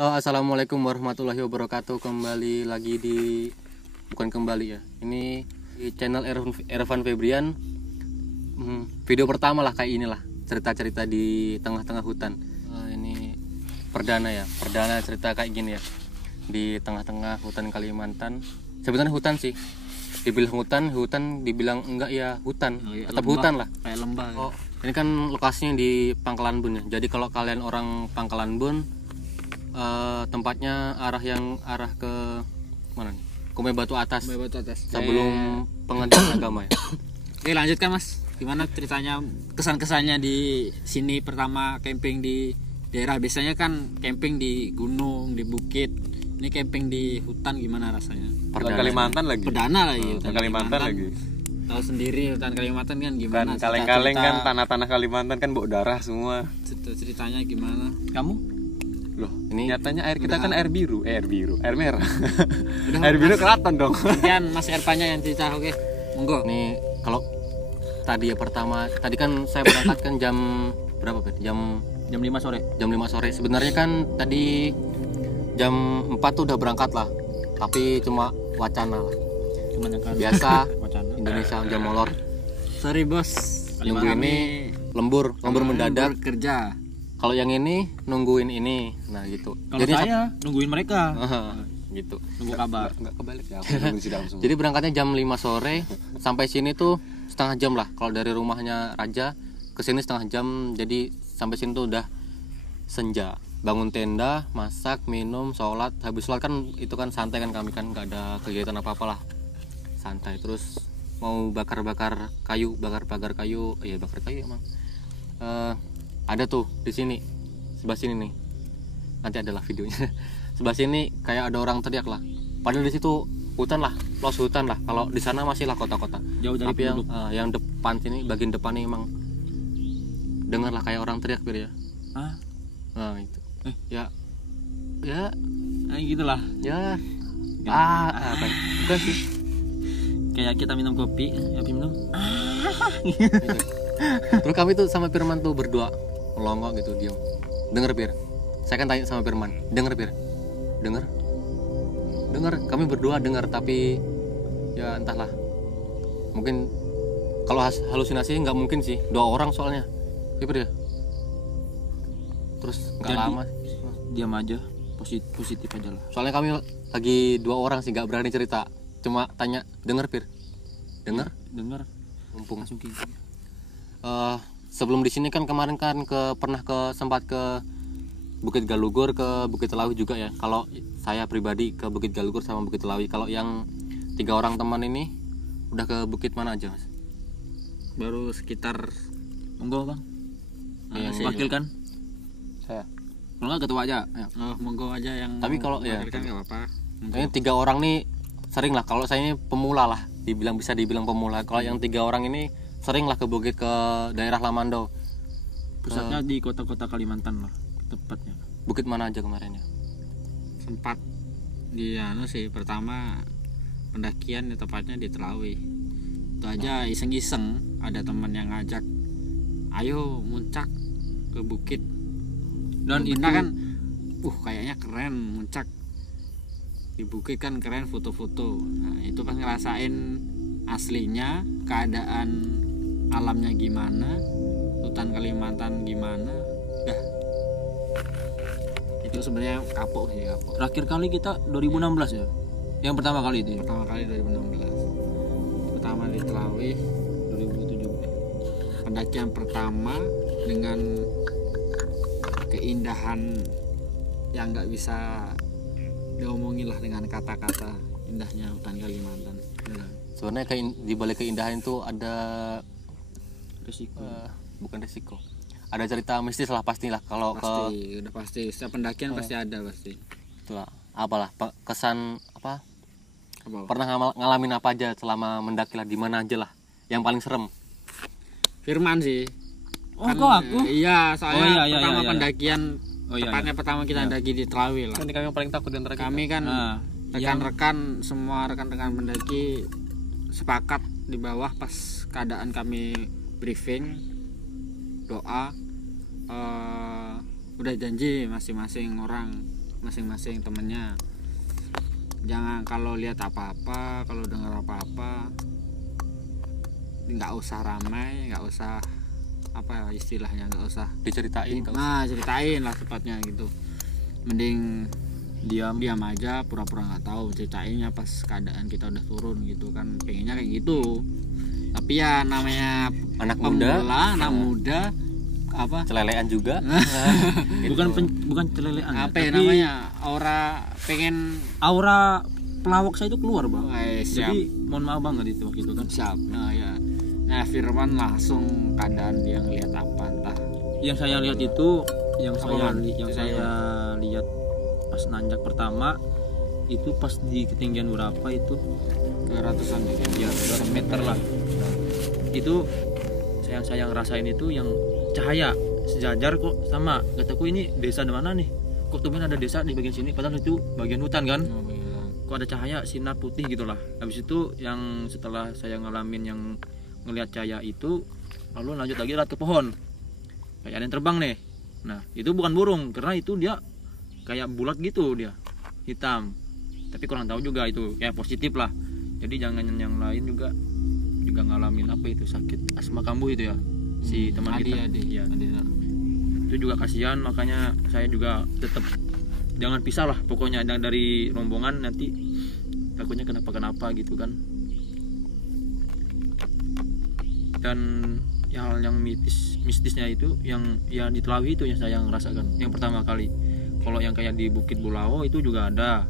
Halo, assalamualaikum warahmatullahi wabarakatuh. Kembali lagi bukan kembali ya. Ini di channel Ervan Febrian. Video pertama lah kayak inilah, cerita-cerita di tengah-tengah hutan. Ini perdana ya, perdana cerita kayak gini ya. Di tengah-tengah hutan Kalimantan. Sebenarnya hutan sih. Dibilang hutan dibilang enggak ya hutan. Tetap lembah, hutan lah. Kayak lembah. Oh, ini kan lokasinya di Pangkalan Bun ya. Jadi kalau kalian orang Pangkalan Bun, tempatnya arah ke mana nih? Kume Batu Atas. Sebelum pengajian agama ya. Oke, lanjutkan Mas. Gimana ceritanya, kesan-kesannya di sini pertama camping di daerah, biasanya kan camping di gunung, di bukit. Ini camping di hutan, gimana rasanya? Hutan Kalimantan lagi. Perdana lagi. Hutan Kalimantan lagi. Tahu sendiri hutan Kalimantan kan gimana? Dan kaleng-kaleng kan tanah-tanah Kalimantan kan bau darah semua. Ceritanya gimana? Kamu? Loh, Ini nyatanya air kita kan air merah. Udah, Air biru keraton dong. Sekian Mas Ervanya yang cerita, oke. Monggo. Ini kalau tadi ya pertama, tadi kan saya berangkat kan jam berapa, Pet? Jam 5 sore. Jam 5 sore. Sebenarnya kan tadi jam 4 tuh udah berangkat lah. Tapi cuma wacana lah. Cuman yang kan Biasa wacana. Indonesia jam molor. Sorry bos. Nunggu ini lembur mendadak. Kerja. Kalau yang ini nungguin ini. Nah, gitu. Kalau saya nungguin mereka. Gitu. Nunggu kabar. Enggak kebalik ya, aku nunggu sidang semua. Jadi berangkatnya jam 5 sore sampai sini tuh setengah jam lah. Kalau dari rumahnya Raja ke sini setengah jam. Jadi sampai sini tuh udah senja. Bangun tenda, masak, minum, sholat. Habis sholat kan itu kan santai kan, kami kan nggak ada kegiatan apa-apa lah. Santai. Terus mau bakar-bakar kayu, bakar kayu. Iya, bakar kayu emang. Ada tuh di sini. Sebelah sini nih. Nanti adalah videonya. Sebelah sini kayak ada orang teriak lah. Padahal di situ hutan lah, los hutan lah. Kalau di sana masih lah kota-kota. Jauh dari Tapi penduduk. yang depan sini, bagian depan ini emang dengar lah kayak orang teriak ya. Ah, Nah itu. Ya gitulah. ya. Apa? Bukan sih. Kayak kita minum kopi, minum. Gitu. Terus kami tuh sama Firman tuh berdua melongo gitu, diam. Dengar Pir. Saya kan tanya sama Firman, dengar Pir. Dengar. Kami berdua dengar, tapi ya entahlah. Mungkin kalau halusinasi nggak mungkin sih, 2 orang soalnya. Iya Pir ya. Terus nggak Jadi, lama. Diam aja, positif aja lah. Soalnya kami lagi 2 orang sih, nggak berani cerita. Cuma tanya, dengar Pir. Dengar. Mumpung langsung gitu. Sebelum di sini kan kemarin kan pernah sempat ke Bukit Galugur, ke Bukit Telawi juga ya. Kalau saya pribadi ke Bukit Galugur sama Bukit Telawi. Kalau yang 3 orang teman ini udah ke bukit mana aja, Mas? Baru sekitar, monggo Bang. Yang Wakil kan? Saya. Kalau nggak ketua aja. Ya. Monggo aja yang. Tapi kalau ya, kan nggak apa-apa. ini 3 orang nih sering lah. Kalau saya ini pemula lah, bisa dibilang pemula. Kalau yang 3 orang ini sering lah ke bukit, ke daerah Lamando. Pusatnya di kota-kota Kalimantan lah, tepatnya. Bukit mana aja kemarin ya? Sempat di sih pertama pendakian ya, tepatnya di Telawi. Itu aja iseng-iseng, ada teman yang ngajak, ayo muncak ke bukit. Dan itu kan kayaknya keren, muncak di bukit kan keren, foto-foto. Nah, itu pas ngerasain aslinya, keadaan alamnya gimana, hutan Kalimantan gimana, itu sebenarnya kapok. Terakhir kali kita 2016 ya, yang pertama kali itu. Pertama kali 2016, pertama di Telawi 2017. Pendakian pertama dengan keindahan yang nggak bisa diomongin lah dengan kata-kata, indahnya hutan Kalimantan. Sebenarnya di balik keindahan itu ada Risiko. Bukan risiko. Ada cerita mistis lah pastilah kalau Udah pasti. Setiap pendakian pasti ada pasti. itulah apalah kesan apa? Apa? Pernah ngalamin apa aja selama mendaki lah, di mana aja lah yang paling serem? Firman sih. Oh, kok aku? Iya, soalnya Iya, pertama iya. pendakian, Oh, iya, tepatnya pertama kita daki di Telawi lah. Nanti kami yang paling takut di antara kita. Kami kan Yang rekan-rekan, semua rekan-rekan pendaki sepakat di bawah pas keadaan kami briefing, doa, udah janji masing-masing orang masing-masing temennya. Jangan kalau lihat apa-apa, kalau dengar apa-apa, nggak usah ramai, nggak usah apa istilahnya, nggak usah Diceritain nggak usah. nah ceritain lah tepatnya gitu. Mending diam aja, pura-pura nggak tahu, ceritainnya pas keadaan kita udah turun gitu kan, pengennya kayak gitu. Tapi ya namanya Anak muda, pemula, anak muda apa celelean juga. Gitu. bukan celelean ya, apa ya tapi namanya, aura pengen aura pelawak saya itu keluar bang. siap. Jadi mohon maaf banget itu waktu itu kan. Siap. Nah ya, nah Firman langsung keadaan dia ngeliat apa entah. Yang saya lihat itu, yang Apa, saya Bang? yang Saya- saya lihat pas nanjak pertama itu pas di ketinggian berapa itu, 200-an ya 200 meter lah. Itu saya ngerasain itu yang cahaya sejajar kok sama. Kataku ini desa di mana nih? Kok tumben ada desa di bagian sini? Padahal itu bagian hutan kan? Kok ada cahaya sinar putih gitulah. Habis itu yang setelah saya ngalamin yang ngelihat cahaya itu, lalu lanjut lagi lihat ke pohon. Kayak ada yang terbang nih. Nah, itu bukan burung karena itu dia kayak bulat gitu dia. Hitam. Tapi kurang tahu juga itu. Kayak positif lah. Jadi jangan yang lain juga ngalamin apa itu, sakit asma kambuh itu ya. Si teman kita. Iya. Itu juga kasihan, makanya saya juga tetap jangan pisah lah pokoknya dari rombongan, nanti takutnya kenapa gitu kan. Dan hal yang mistisnya itu yang ya di Telawi itu yang saya ngerasakan yang pertama kali. Kalau yang kayak di Bukit Bulao itu juga ada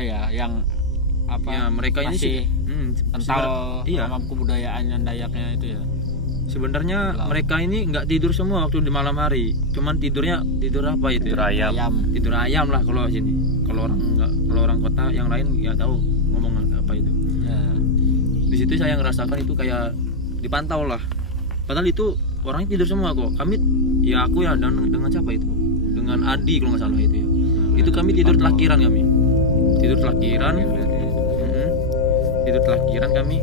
ya yang apa ya, mereka ini masih kental iya, sama kebudayaan yang Dayaknya itu ya. sebenarnya Bulao. mereka ini nggak tidur semua waktu di malam hari, cuman tidur apa itu Tidur ayam. tidur ayam lah kalau sini. Kalau orang kota yang lain ya tahu ngomong apa itu. Ya. Di situ saya ngerasakan itu kayak dipantau lah. Padahal itu orangnya tidur semua kok. Kami ya aku ya dengan siapa itu? Dengan Adi kalau nggak salah itu ya. Itu kami tidur telakiran kami. Tidur telakiran. Tidur telakiran kami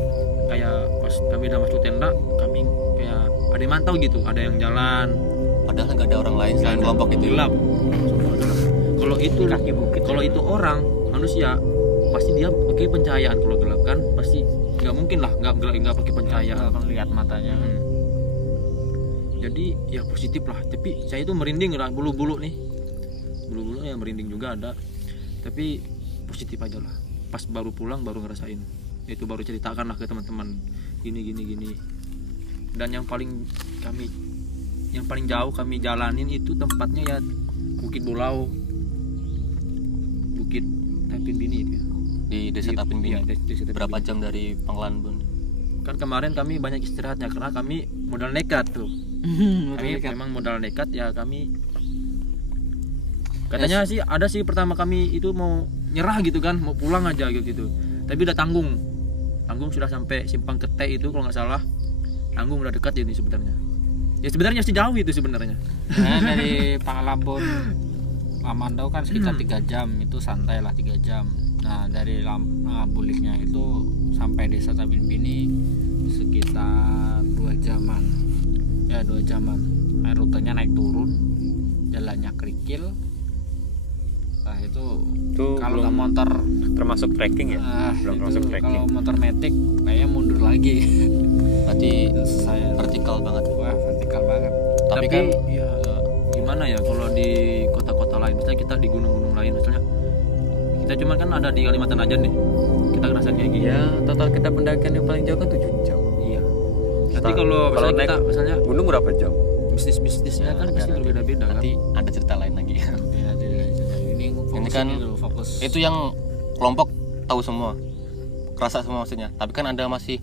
kayak pas kami udah masuk tenda, kami kayak ada yang mantau gitu, ada yang jalan. Padahal nggak ada orang lain selain kelompok itu. Gelap. Semua gelap. Kalau itu Kaki bukit. kalau itu orang manusia pasti dia pakai pencahayaan. Kalau gelap kan pasti nggak mungkin lah nggak pakai pencahayaan. Kalau lihat matanya kan. Jadi ya positif lah, tapi saya itu merinding lah, bulu-bulu yang merinding juga ada, tapi positif aja lah. Pas baru pulang baru ngerasain itu, baru ceritakan lah ke teman-teman gini. Dan yang paling jauh kami jalanin itu tempatnya ya Bukit Bulao, Bukit Tapimbini itu ya. Di Desa Tapimbini. Iya, desa Tapimbini. Berapa jam dari Panglan Bun? Kan kemarin kami banyak istirahatnya karena kami modal nekat tuh. Kami memang modal nekat ya, kami katanya sih ada sih pertama kami itu mau nyerah gitu kan, mau pulang aja gitu. Tapi udah tanggung sudah sampai Simpang Kete itu kalau nggak salah. Tanggung udah dekat ini sebenarnya. Ya sebenarnya sih jauh itu sebenarnya. Nah, dari Panglabun Lamandau kan sekitar 3 jam, itu santai lah 3 jam. Nah dari Buliknya itu sampai Desa Tapimbini sekitar 2 jaman. Ya 2 jaman. Nah, rutenya naik turun, jalannya kerikil. Nah itu kalau nggak motor termasuk trekking ya? Belum itu termasuk trekking. kalau motor metik kayaknya mundur lagi. Berarti Saya vertikal banget. wah vertikal banget. Tapi kan ya gimana ya kalau di kota-kota lain, misalnya kita di gunung-gunung lain, misalnya kita cuma kan ada di Kalimantan aja nih, kita ngerasain kayak gini. ya total kita pendakian yang paling jauh kan 7 jam. Iya. Nanti kalau misalnya naik kita misalnya gunung berapa jam? bisnisnya kan pasti nanti- berbeda-beda kan. Nanti ada cerita lain lagi. Ya, ini fokus kan dulu, fokus. Itu yang kelompok tahu semua, kerasa semua maksudnya. Tapi kan ada masih,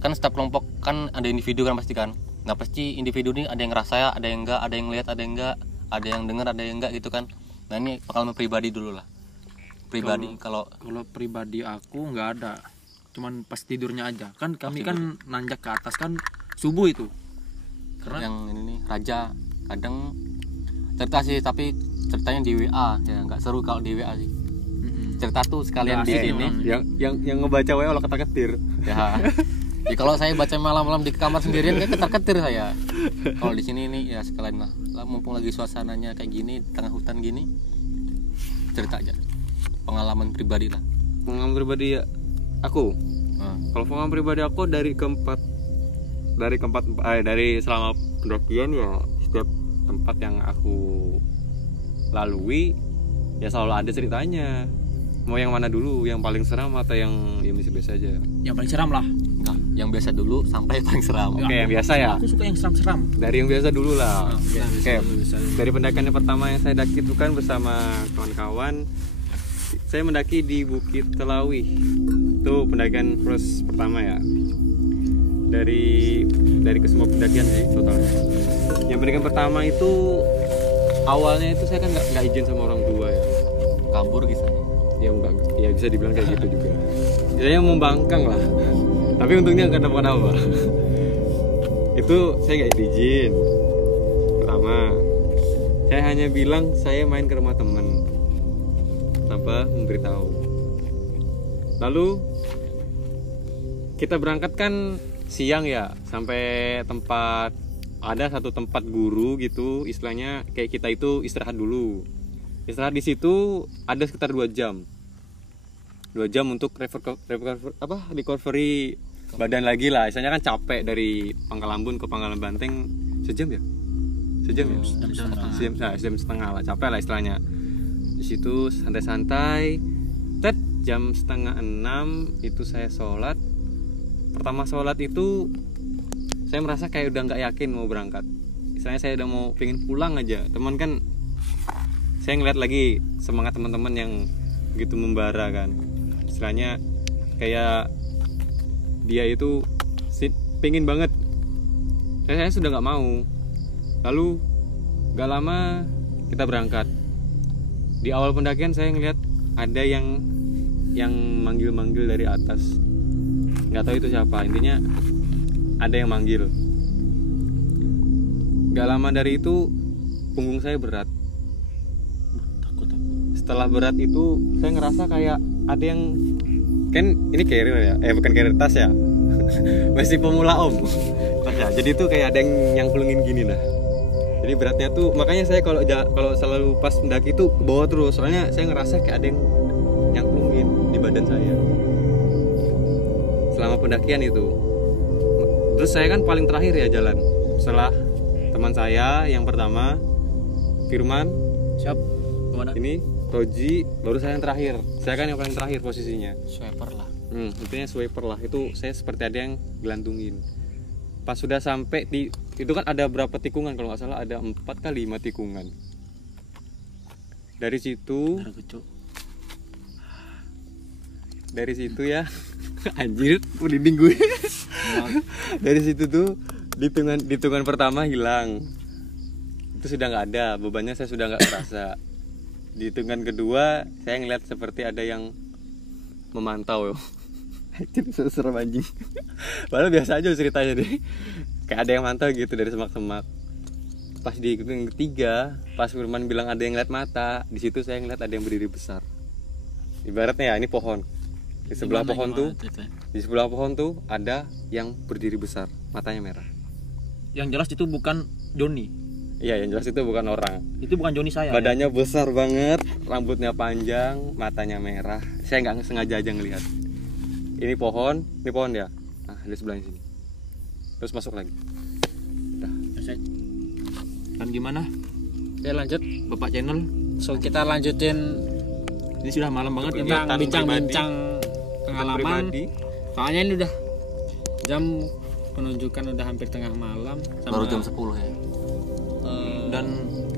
kan setiap kelompok kan ada individu kan pasti kan. Nah pasti individu ini ada yang ngerasa, ada yang enggak, ada yang lihat, ada yang enggak, ada yang dengar, ada yang enggak gitu kan. Nah ini pengalaman pribadi dulu lah. Pribadi kalau pribadi aku nggak ada, cuman pas tidurnya aja. Kan kami kan nanjak ke atas kan subuh itu. Karena yang ini nih Raja kadang cerita sih, tapi ceritanya di WA ya, nggak seru kalau di WA sih. Cerita tuh sekalian di sini. Yang ngebaca WA olah ketar-ketir. Ya. Ya kalau saya baca malam-malam di kamar sendirian kayak ketar-ketir saya. Kalau di sini nih ya sekalian lah. Mumpung lagi suasananya kayak gini, di tengah hutan gini. cerita aja pengalaman pribadi lah. Pengalaman pribadi ya aku. Kalau pengalaman pribadi aku dari selama pendakian ya, setiap tempat yang aku lalui ya selalu ada ceritanya. Mau yang mana dulu, yang paling seram atau yang biasa-biasa aja? Yang paling seram lah. Enggak, yang biasa dulu sampai paling seram. Oke, yang biasa ya. Aku suka yang seram-seram. Dari yang biasa dulu lah. Bisa. Dari pendakian yang pertama yang saya daki itu kan bersama kawan-kawan. Saya mendaki di Bukit Telawi. Itu pendakian first pertama ya. Dari ke semua pendakian sih totalnya. Yang pendakian pertama itu awalnya itu saya kan nggak izin sama orang tua ya. Kabur gitu. Ya enggak, ya bisa dibilang kayak gitu juga. Saya membangkang lah. Tapi untungnya nggak dapat apa. Itu saya nggak izin. Pertama, saya hanya bilang saya main ke rumah temen tanpa memberitahu. Lalu kita berangkat kan siang ya, sampai tempat, ada satu tempat guru gitu, istilahnya kayak kita itu istirahat dulu. Istirahat di situ ada sekitar 2 jam. 2 jam untuk recovery badan lagi lah. Istilahnya kan capek dari Pangkal Ambon ke Pangkalan Banteng sejam ya? Sejam ya? Sejam setengah lah, capek lah istilahnya. Di situ santai-santai. Jam 5:30 itu saya sholat. Pertama sholat itu saya merasa kayak udah nggak yakin mau berangkat. Istilahnya saya udah mau pengen pulang aja. Teman kan, saya ngeliat lagi semangat teman-teman yang begitu membara kan. Istilahnya kayak dia itu pengen banget. Saya sudah nggak mau. Lalu gak lama kita berangkat. Di awal pendakian saya ngeliat ada yang manggil-manggil dari atas. Nggak tahu itu siapa. Intinya ada yang manggil. Gak lama dari itu punggung saya berat. Setelah berat itu saya ngerasa kayak ada yang, kan ini carrier ya, bukan carrier, tas ya. Masih pemula om tas ya. Jadi itu kayak ada yang nyangklungin gini nah. Jadi beratnya tuh, makanya saya kalau selalu pas mendaki itu ke bawah terus, soalnya saya ngerasa kayak ada yang nyangklungin di badan saya selama pendakian itu. Terus saya kan paling terakhir ya jalan, setelah teman saya yang pertama Firman, Siap. Kemana? ini Roji, baru saya yang terakhir. Saya kan yang paling terakhir posisinya. Swiper lah. Intinya swiper lah. Itu saya seperti ada yang gelantungin. Pas sudah sampai di itu kan ada berapa tikungan, kalau nggak salah ada 4 kali 5 tikungan. Dari situ ya anjir merinding gue. Dari situ tuh di hitungan pertama hilang. Itu sudah nggak ada, bebannya saya sudah nggak terasa. Di hitungan kedua saya ngeliat seperti ada yang memantau. Itu serem anjing. Padahal biasa aja ceritanya deh. Kayak ada yang mantau gitu dari semak-semak. Pas di hitungan ketiga, pas Firman bilang ada yang ngeliat mata, di situ saya ngeliat ada yang berdiri besar. Ibaratnya ya ini pohon. Di sebelah pohon tuh, di sebelah pohon tuh ada yang berdiri besar, matanya merah. Yang jelas itu bukan Joni. Iya, yang jelas itu bukan orang. Itu bukan Joni saya. Badannya besar banget, rambutnya panjang, matanya merah. Saya nggak sengaja aja ngelihat. Ini pohon ya. Nah, di sebelahnya sini. Terus masuk lagi. Udah. Dan gimana? Ya lanjut, Bapak channel. so kita lanjutin Ini sudah malam banget ini. tentang bincang-bincang pengalaman. Pribadi. Soalnya ini udah jam penunjukan udah hampir tengah malam. Baru jam 10 ya. Dan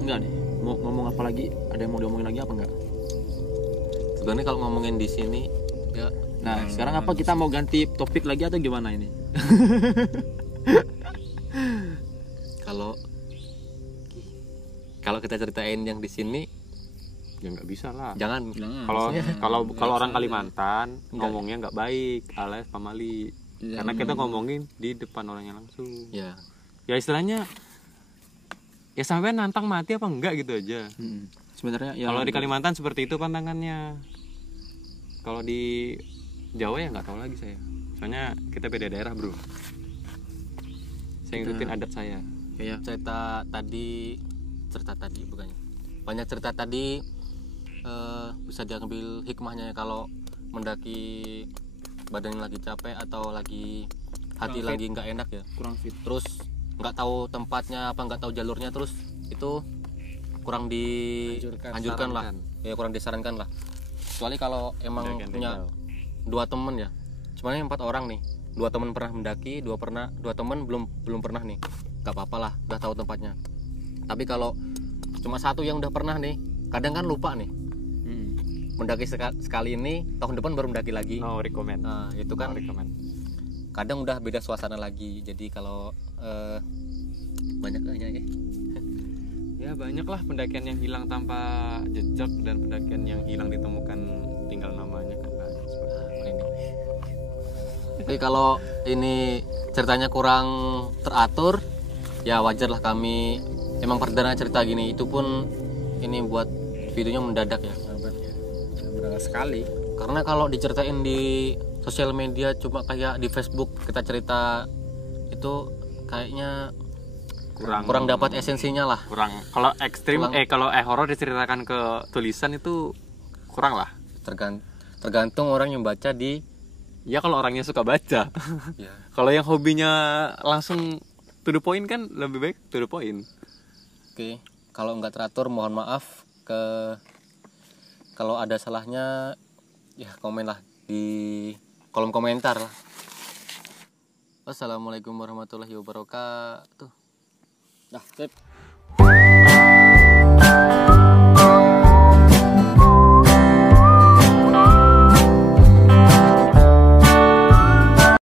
enggak nih, mau ngomong apa lagi? Ada yang mau diomongin lagi apa enggak? Sebenarnya kalau ngomongin di sini ya, Nah, sekarang apa kita mau ganti topik lagi atau gimana ini? kalau kita ceritain yang di sini Ya nggak bisa lah. jangan. Kalau orang Kalimantan ngomongnya nggak baik, alias pamali. Karena kita ngomongin di depan orangnya langsung. Ya. Ya istilahnya ya sampai nantang mati apa enggak gitu aja. Sebenarnya ya, Kalau di Kalimantan seperti itu pandangannya. Kalau di Jawa ya nggak tahu lagi saya. Soalnya kita beda daerah bro. Saya ngikutin adat saya. kayak Cerita tadi bukannya. Banyak cerita tadi bisa diambil hikmahnya ya, kalau mendaki badannya lagi capek atau lagi hati lagi nggak enak ya, kurang fit. terus nggak tahu tempatnya apa nggak tahu jalurnya, terus itu kurang dianjurkan lah ya, kurang disarankan lah, kecuali kalau emang punya dua temen ya. Sebenarnya 4 orang nih, 2 temen pernah mendaki, 2 temen belum pernah nih, nggak apa-apa lah, udah tahu tempatnya. Tapi kalau cuma satu yang udah pernah nih, kadang kan lupa nih, mendaki sekali ini, tahun depan baru mendaki lagi. No recommend. Nah itu kan No recommend. kadang udah beda suasana lagi. Jadi kalau banyak kayaknya ya. Ya banyak lah pendakian yang hilang tanpa jejak dan pendakian yang hilang ditemukan tinggal namanya kan. Ini. Oke, kalau ini ceritanya kurang teratur ya wajar lah, kami emang perdana cerita gini, itu pun ini buat videonya mendadak ya. Mendadak sekali. Karena kalau diceritain di sosial media cuma kayak di Facebook kita cerita itu kayaknya kurang dapat esensinya lah. Kurang kalau ekstrim kalau horor diceritakan ke tulisan itu kurang lah. Tergantung orang yang baca di Ya kalau orangnya suka baca. ya. Kalau yang hobinya langsung to the point kan lebih baik to the point. Oke, kalau nggak teratur mohon maaf, kalau ada salahnya ya komen lah di kolom komentar lah. Wassalamualaikum warahmatullahi wabarakatuh. Dah, sip.